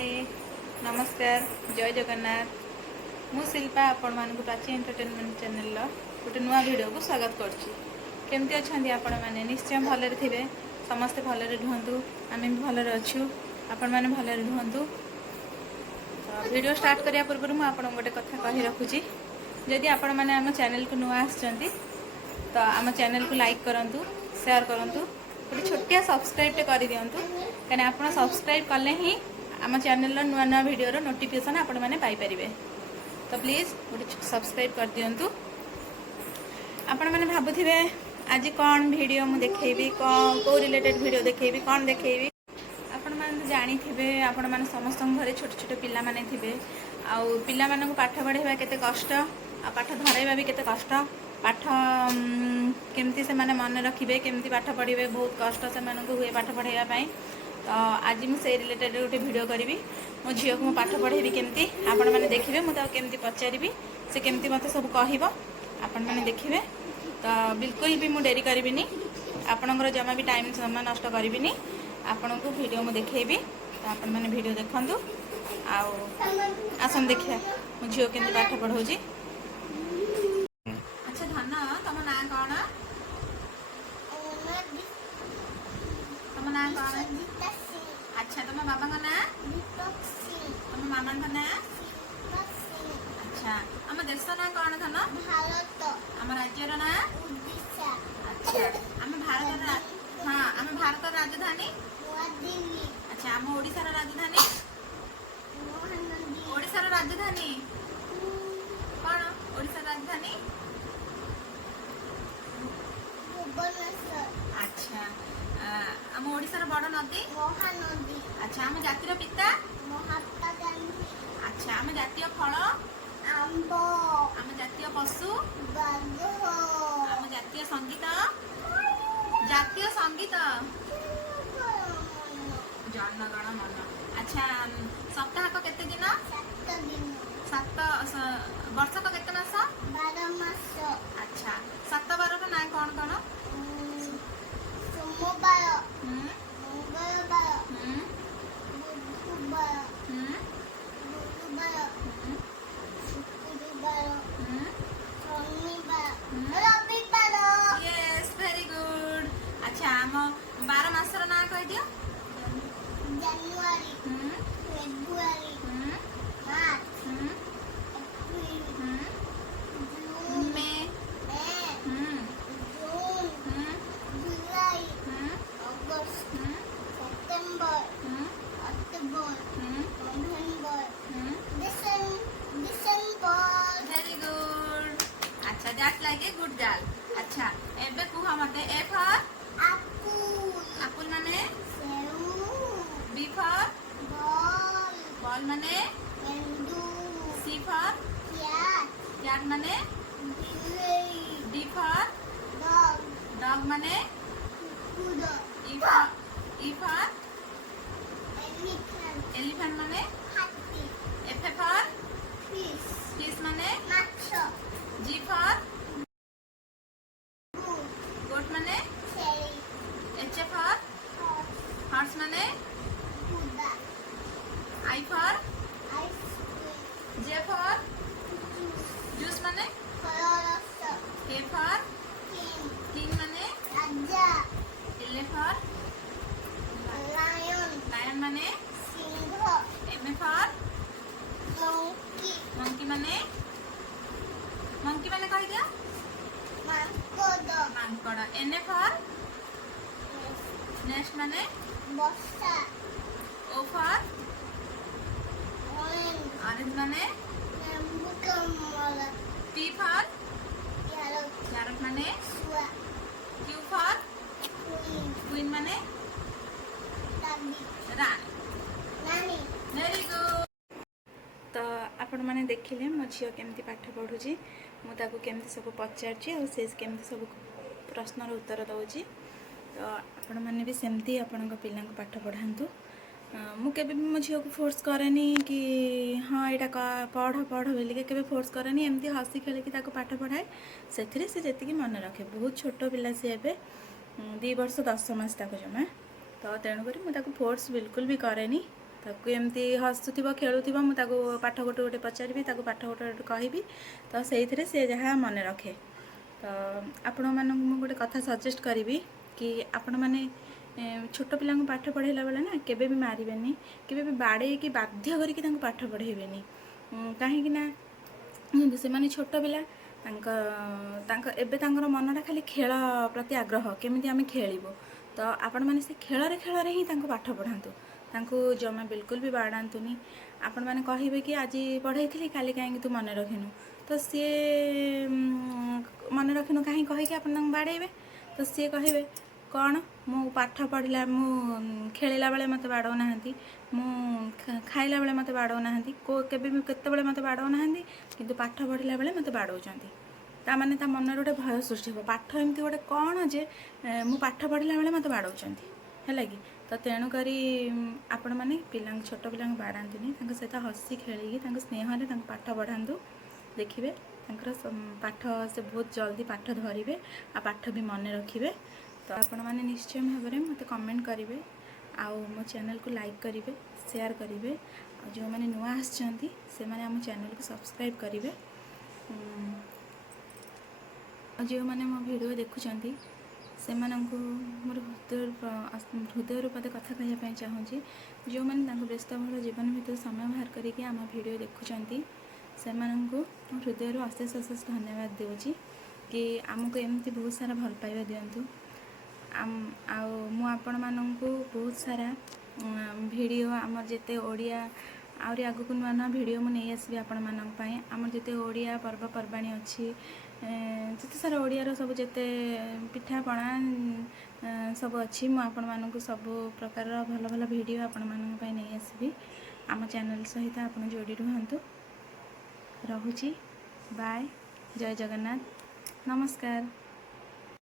हाय नमस्कार जय जगन्नाथ मु शिल्पा आपण मानक प्राची एंटरटेनमेंट चैनल गोटे नुआ वीडियो को स्वागत करछि। केमती अछंती आपण माने निश्चय भलरे थिबे समस्ते भलरे रुहंतु आमे भी भलरे अछु आपण माने भलरे रुहंतु। वीडियो स्टार्ट करिया पूर्व मु आपण गोटे कथा कहि रखुछि जदि आपण माने हम चैनल को नुआ आछंती तो आम चैनल को लाइक करंतु शेयर करंतु गोटे छोटिया सब्सक्राइब टे कर दियंतु कने आपण सब्सक्राइब कले ही आम चैनल नुआ नुआ वीडियो नोटिफिकेशन आपण मैंने पाइपर। तो प्लीज गोटे सब्सक्राइब कर दियंतु। आपण मैंने भाबुथिबे आज कौन वीडियो मु देखेबी को रिलेटेड वीडियो देखेबी कौन देखेबी आपण मैंने जानी थे आपण मैंने समस्त घरे छोट छोट पिला माने थिबे आउ पिला मानकु पाठ पढ़ाइबा केते कष्ट आ पाठ धराइबा भी केते कष्ट पाठ केमती से माने मन रखिबे केमती पाठ पढ़िबे बहुत कष्ट से मानकु हुए पाठ पढ़ाइबा पई। तो आज मुझे रिलेटेड गोटे वीडियो करी मो झील को पाठ पढ़ेबी केमती आपण मैंने देखिए मुझे केमती पचारि से केमती मत सब कह आपण मैंने देखिए। तो बिल्कुल भी मुझे डेरी करी आपणकर जमा भी टाइम समय नष्ट करी आपण को वीडियो मुझे देखेबी। तो आपण मैंने वीडियो देखंतु आसन देखिए मो झील केमती पाठ पढ़ाऊँगी। अच्छा धन तुम ना कौन तुम ना कौन अच्छा तुम बाबा का ना तुम मामा का ना अच्छा आम देश ना कौन धन भारत आम राज्य ना ओडिशा अच्छा आम भारत हाँ आम भारत राजधानी अच्छा आम ओडिशा राजधानी ओडिशा राजधानी कौन ओडिशा राजधानी अच्छा आम ओडिशार बड़ नदी महानदी अच्छा आम जातिर पिता महात्मा गांधी अच्छा आम जातीय फल आंब आम जातीय पशु बाघ आम जातीय संगीत जनगण मन अच्छा सप्ताह केते दिन 7 दिन 7 वर्ष को केते मास 12 मास अच्छा 7 बार ना कौन कौन सोमवार मंगलवार बुधवार गुरुवार शुक्रवार शनिवार रविवार यस वेरी गुड। अच्छा आम 12 मासर ना कह दियो जनवरी फेब्रुआरी मार्च एप्रिल जून मई सितंबर अक्टूबर नवंबर दिसंबर वेरी गुड। अच्छा that's like a good girl. अच्छा एबे कुह मते ए फॉर एप्पल एप्पल माने सेव बी फॉर बॉल बॉल माने गेंदू सी फॉर कैट कैट माने बिल्ली डी फॉर डॉग डॉग माने कुकुर E for elephant माने हाथी F for fish माने माछ G for goat माने छेली H for horse माने घोड़ा I for ice cream J for juice माने फलरस K for king माने राजा L for लायन माने सिंह एम फॉर मंकी माने कह दिया मांकड़ एन फॉर नेक्स्ट माने बस्ता ओ फॉर ऑरेंज माने पी फॉर कैरट माने क्यू फॉर क्वीन माने वेरी गुड। तो आपण मैंने देखिले मो झील केमती पाठ पढ़ुची मुझे केमती सब पचार से केमती सब प्रश्नर उत्तर दौची। तो आपण मैंने भी सेमती आपण पिला पाठ पढ़ातु मुझे मो झील को फोर्स कैनि कि हाँ यहाँ पढ़ पढ़ बोलिके केबे फोर्स कैनि एमती हसी खेलिकी पाठ पढ़ाए से जी मन रखे बहुत छोट पिला सी ए 2 वर्ष 10 मास जमा। तो तेणुक मुझे फोर्स बिल्कुल भी कैनि ତାକୁ ଏମିତି ହସୁଥିବ ଖେଳୁଥିବ, ମୁଁ ତାକୁ ପାଠ ଗୋଟେ ଗୋଟେ ପଚାରିବି, ତାକୁ ପାଠ ଗୋଟେ ଗୋଟେ କହିବି, ତ ସେଇଥିରେ ସେ ଯାହା ମନେ ରଖେ। ତ ଆପଣମାନଙ୍କୁ ମୁଁ ଗୋଟେ କଥା ସଜେଷ୍ଟ କରିବି କି ଆପଣମାନେ ଛୋଟ ପିଲାଙ୍କୁ ପାଠ ପଢ଼ାଇଲା ବେଳେ ନା କେବେ ବି ମାରିବେନି, କେବେ ବି ବାଡ଼େଇକି ବାଧ୍ୟ କରିକି ତାଙ୍କୁ ପାଠ ପଢ଼ାଇବେନି। କାହିଁକି ନା ସେମାନେ ଛୋଟ ପିଲା, ତାଙ୍କ ତାଙ୍କ ଏବେ ତାଙ୍କର ମନଟା ଖାଲି ଖେଳ ପ୍ରତି ଆଗ୍ରହ, କେମିତି ଆମେ ଖେଳିବୁ। ତ ଆପଣମାନେ ସେ ଖେଳରେ ଖେଳରେ ହିଁ ତାଙ୍କୁ ପାଠ ପଢ଼ାନ୍ତୁ, ତାଙ୍କୁ ଜମା ବିଲକୁଲ ବି ବାଡ଼ାନ୍ତୁନି। ଆପଣମାନେ କହିବେ କି ଆଜି ପଢ଼େଇଥିଲି କାଲି କାହିଁକି ତୁ ମନେ ରଖିନୁ, ତ ସିଏ ମନେ ରଖିନୁ କାହିଁ କହିକି ଆପଣ ତାଙ୍କୁ ବାଡ଼େଇବେ। ତ ସିଏ କହିବେ କ'ଣ ମୁଁ ପାଠ ପଢ଼ିଲା, ମୁଁ ଖେଳିଲା ବେଳେ ମୋତେ ବାଡ଼ଉନାହାନ୍ତି, ମୁଁ ଖାଇଲା ବେଳେ ମୋତେ ବାଡ଼ଉନାହାନ୍ତି, କେବେ ବି କେତେବେଳେ ମୋତେ ବାଡ଼ଉନାହାନ୍ତି, କିନ୍ତୁ ପାଠ ପଢ଼ିଲା ବେଳେ ମୋତେ ବାଡ଼ଉଛନ୍ତି। ତାମାନେ ତା ମନରେ ଗୋଟେ ଭୟ ସୃଷ୍ଟି ହେବ, ପାଠ ଏମିତି ଗୋଟେ କ'ଣ ଯେ ମୁଁ ପାଠ ପଢ଼ିଲା ବେଳେ ମୋତେ ବାଡ଼ଉଛନ୍ତି, ହେଲା କି। ତ ତେଣୁକରି ଆପଣମାନେ ପିଲାଙ୍କୁ, ଛୋଟ ପିଲାଙ୍କୁ ବାଡ଼ାନ୍ତୁନି, ତାଙ୍କ ସହିତ ହସି ଖେଳିକି ତାଙ୍କୁ ସ୍ନେହରେ ତାଙ୍କୁ ପାଠ ପଢ଼ାନ୍ତୁ। ଦେଖିବେ ତାଙ୍କର ପାଠ, ସେ ବହୁତ ଜଲ୍ଦି ପାଠ ଧରିବେ ଆଉ ପାଠ ବି ମନେ ରଖିବେ। ତ ଆପଣମାନେ ନିଶ୍ଚୟ ଭାବରେ ମୋତେ କମେଣ୍ଟ କରିବେ, ଆଉ ମୋ ଚ୍ୟାନେଲକୁ ଲାଇକ୍ କରିବେ, ସେୟାର କରିବେ, ଆଉ ଯେଉଁମାନେ ନୂଆ ଆସିଛନ୍ତି ସେମାନେ ଆମ ଚ୍ୟାନେଲକୁ ସବସ୍କ୍ରାଇବ୍ କରିବେ। ଆଉ ଯେଉଁମାନେ ମୋ ଭିଡ଼ିଓ ଦେଖୁଛନ୍ତି ସେମାନଙ୍କୁ ମୋର ହୃଦୟରୁ ପଦେ କଥା କହିବା ପାଇଁ ଚାହୁଁଛି। ଯେଉଁମାନେ ତାଙ୍କ ବ୍ୟସ୍ତବହୁଳ ଜୀବନ ଭିତରୁ ସମୟ ବାହାର କରିକି ଆମ ଭିଡ଼ିଓ ଦେଖୁଛନ୍ତି ସେମାନଙ୍କୁ ମୋ ହୃଦୟରୁ ଅଶେଷ ଅଶେଷ ଧନ୍ୟବାଦ ଦେଉଛି କି ଆମକୁ ଏମିତି ବହୁତ ସାରା ଭଲ ପାଇବା ଦିଅନ୍ତୁ। ଆଉ ମୁଁ ଆପଣମାନଙ୍କୁ ବହୁତ ସାରା ଭିଡ଼ିଓ, ଆମର ଯେତେ ଓଡ଼ିଆ, ଆହୁରି ଆଗକୁ ନୂଆ ନୂଆ ଭିଡ଼ିଓ ମୁଁ ନେଇ ଆସିବି ଆପଣମାନଙ୍କ ପାଇଁ। ଆମର ଯେତେ ଓଡ଼ିଆ ପର୍ବପର୍ବାଣି ଅଛି, ଯେତେ ସାରା ଓଡ଼ିଆର ସବୁ ଯେତେ ପିଠାପଣା ସବୁ ଅଛି, ମୁଁ ଆପଣମାନଙ୍କୁ ସବୁ ପ୍ରକାରର ଭଲ ଭଲ ଭିଡ଼ିଓ ଆପଣମାନଙ୍କ ପାଇଁ ନେଇ ଆସିବି। ଆମ ଚ୍ୟାନେଲ୍ ସହିତ ଆପଣ ଯୋଡ଼ି ରୁହନ୍ତୁ। ରହୁଛି, ବାଏ, ଜୟ ଜଗନ୍ନାଥ, ନମସ୍କାର।